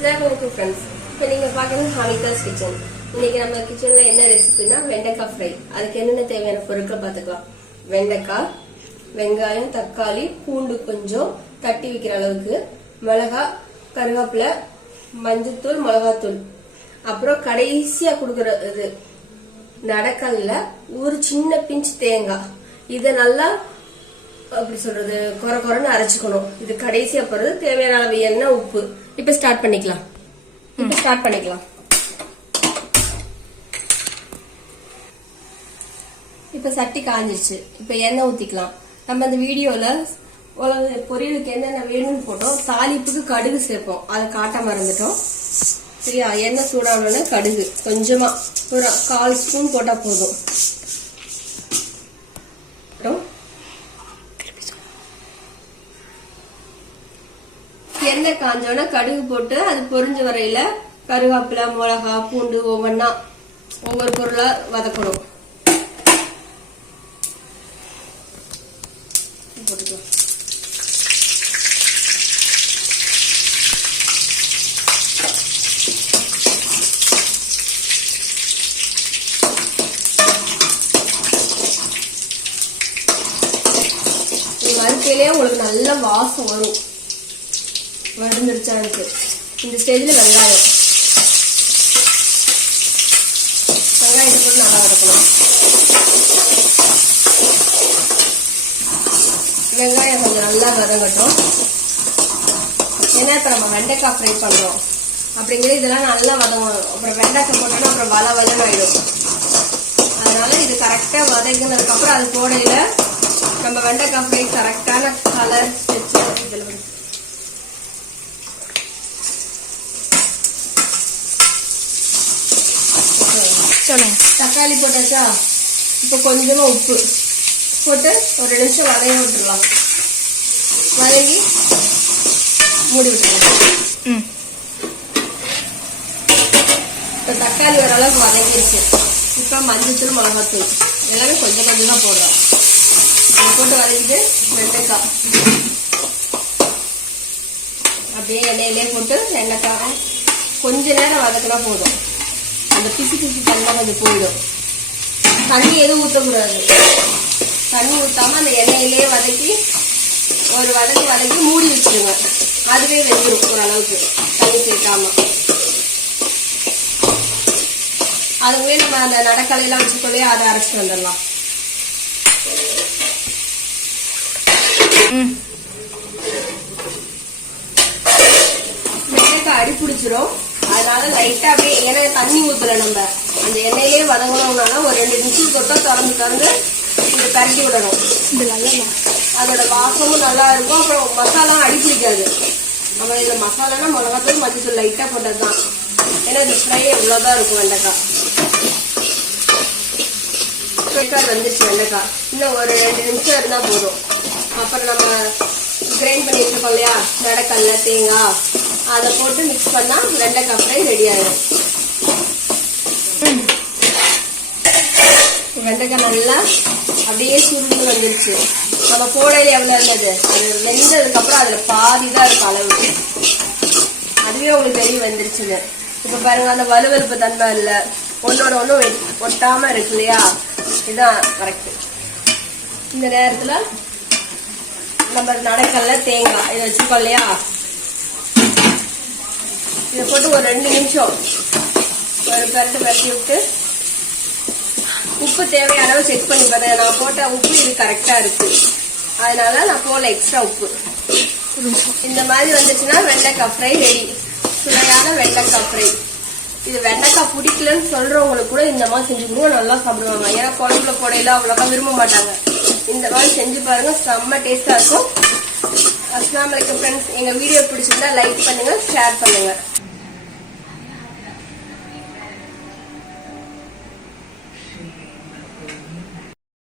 Friends இப்போ நீங்க பாக்குறது ஹானிகாஸ் கிச்சன். இன்னைக்கு நம்ம கிச்சன்ல என்ன ரெசிபினா வெண்டைக்காய் ஃப்ரை. அதுக்கு என்னென்ன தேவையான பொருட்கள் பார்த்துக்கலாம். வெண்டைக்காய், வெங்காயம், தக்காளி, பூண்டு கொஞ்சம் தட்டி வைக்கிற அளவுக்கு, மிளகாய், கருவேப்பிலை, மஞ்சத்தூள், மிளகாத்தூள், அப்புறம் கடைசியா கொடுக்கற இது நடக்கல்ல ஒரு சின்ன பிஞ்ச் தேங்காய். இதை நல்லா அப்படி சொல்றது குறை குறைன்னு அரைச்சுக்கணும். இது கடைசியா போறது. தேவையான அளவு எண்ணெய், உப்பு. இப்ப ஸ்டார்ட் பண்ணிக்கலாம். இப்ப சட்டி காஞ்சிருச்சு. இப்ப எண்ணெய் ஊத்திக்கலாம். நம்ம இந்த வீடியோல பொரியலுக்கு என்னென்ன வேணும்னு போட்டோம். தாளிப்புக்கு கடுகு சேர்ப்போம், அதை காட்ட மறந்துட்டோம். சரியா? எண்ணெய் சூடானோட கடுகு கொஞ்சமா ஒரு 1/4 ஸ்பூன் போட்டா போதும். எண்ணெய் காஞ்சோன்னா கடுகு போட்டு அது பொரிஞ்ச வரையில கருவேப்பிலை, மிளகா, பூண்டு ஒவ்வொன்னா ஒவ்வொரு பொருளா வதக்கணும். போட்டுக்கலாம். வறுக்கையிலே உங்களுக்கு நல்ல வாசம் வரும். வறுந்துருச்சா இருக்கு. இந்த ஸ்டேஜ்ல வெங்காயத்தை போட்டு நல்லா வதக்கணும். வெங்காயம் கொஞ்சம் நல்லா வதங்கட்டும். ஏன்னா இப்ப நம்ம வெண்டைக்காய் ஃப்ரை பண்றோம் அப்படிங்கிறது இதெல்லாம் நல்லா வதங்கணும். அப்புறம் வெண்டைக்காய் போட்டோம்னா அப்புறம் வளன்னு ஆயிடும். அதனால இது கரெக்டா வதங்கினதுக்கு அப்புறம் அது போடையில நம்ம வெண்டைக்காய் ஃப்ரை கரெக்டான கலர் இதில் தக்காளி போட்டாச்சா? இப்போ கொஞ்சமா உப்பு போட்டு ஒரு 2 நிமிஷம் வதங்க விட்டுடலாம். வதங்கி மூடி விட்டுடலாம். இப்போ தக்காளி ஓரளவுக்கு வதங்கிடுச்சு. இப்போ மஞ்சத்தூள், மிளகாத்தூள் எல்லாமே கொஞ்சம் கொஞ்சம் தான் போடுறோம். அதை போட்டு வதக்கிட்டு வெண்டைக்காய் அப்படியே எண்ணெயிலே போட்டு வெண்டைக்காய் கொஞ்ச நேரம் வதக்கினா போதும். அந்த பிசு தண்ணி கொஞ்சம் போயிடும். தண்ணி எதுவும் ஊற்றக்கூடாது. தண்ணி ஊற்றாம அந்த எண்ணெயிலே வதக்கி ஒரு வதக்கி மூடி வச்சிருங்க. அதுவே வெந்துடும் ஓரளவுக்கு, தண்ணி சேர்க்காம. அதுவே நம்ம அந்த நடக்கலையெல்லாம் வச்சுக்கொள்ளே அதை அரைச்சிட்டு வந்துடலாம். வெண்டைக்காய் அடி பிடிச்சிரும். அதனால லைட்டா அப்படியே, ஏன்னா தண்ணி ஊத்தல நம்ம அந்த எண்ணெயிலே வதங்கணும்னால ஒரு 2 நிமிஷம் தொட்டா திறந்து இது பரட்டி விடணும். அதோட வாசமும் நல்லா இருக்கும். அப்புறம் மசாலா அடி பிடிக்காது. நம்ம இதுல மசாலானா மிளகாத்தூள், மஞ்சத்தூள் லைட்டா போட்டதுதான். ஏன்னா இது ஃப்ரை இவ்வளவுதான் இருக்கும். வெண்டைக்காய் வந்துருச்சு. வெண்டைக்காய் இன்னும் ஒரு 2 நிமிஷம் இருந்தா போதும். அப்புறம் நம்ம கிரைண்ட் பண்ணி வச்சிருக்கோம் இல்லையா நடக்கல்ல, தேங்காய், அதை போட்டு மிக்ஸ் பண்ணா வெண்டைக்காய் ஃப்ரை ரெடி ஆயிடும். வெண்டைக்காய் நல்லா அப்படியே சுருண்டு வந்துருச்சு. நம்ம போடையில எவ்வளவு இருந்தது, அது வெந்ததுக்கு அப்புறம் அதுல பாதிதான் இருக்கும் அளவு. அதுவே உங்களுக்கு தெரிய வந்துருச்சுன்னு. இப்ப பாருங்க, அந்த வலுவலுப்பு தன்மை இல்ல, ஒன்னோட ஒண்ணு ஒட்டாம இருக்கு இல்லையா? இதுதான் கரெக்ட். இந்த நேரத்துல நம்ம நடக்கல்ல, தேங்காய் இதை வச்சுக்கோ இல்லையா, இதை போட்டு ஒரு 2 நிமிஷம் ஒரு பரட்டி விட்டு உப்பு தேவையான அளவு செக் பண்ணி பாருங்க. நான் போட்ட உப்பு இது கரெக்டா இருக்கு. அதனால நான் போல எக்ஸ்ட்ரா உப்பு. இந்த மாதிரி வந்துச்சுன்னா வெண்டைக்காய் ஃப்ரை ரெடி. சுவையான வெண்டைக்காய் ஃப்ரை. இது வெண்டைக்காய் பிடிக்கலன்னு சொல்றவங்களுக்கு கூட இந்த மாதிரி செஞ்சு கொடுங்க, நல்லா சாப்பிடுவாங்க. ஏன்னா குழம்புல போடையில அவ்வளோக்கா விரும்ப மாட்டாங்க. இந்த மாதிரி செஞ்சு பாருங்க, செம்ம டேஸ்டா இருக்கும். அஸ்ஸலாமு அலைக்கும் ஃப்ரெண்ட்ஸ். எங்க வீடியோ பிடிச்சிருந்தா லைக் பண்ணுங்க, ஷேர் பண்ணுங்க.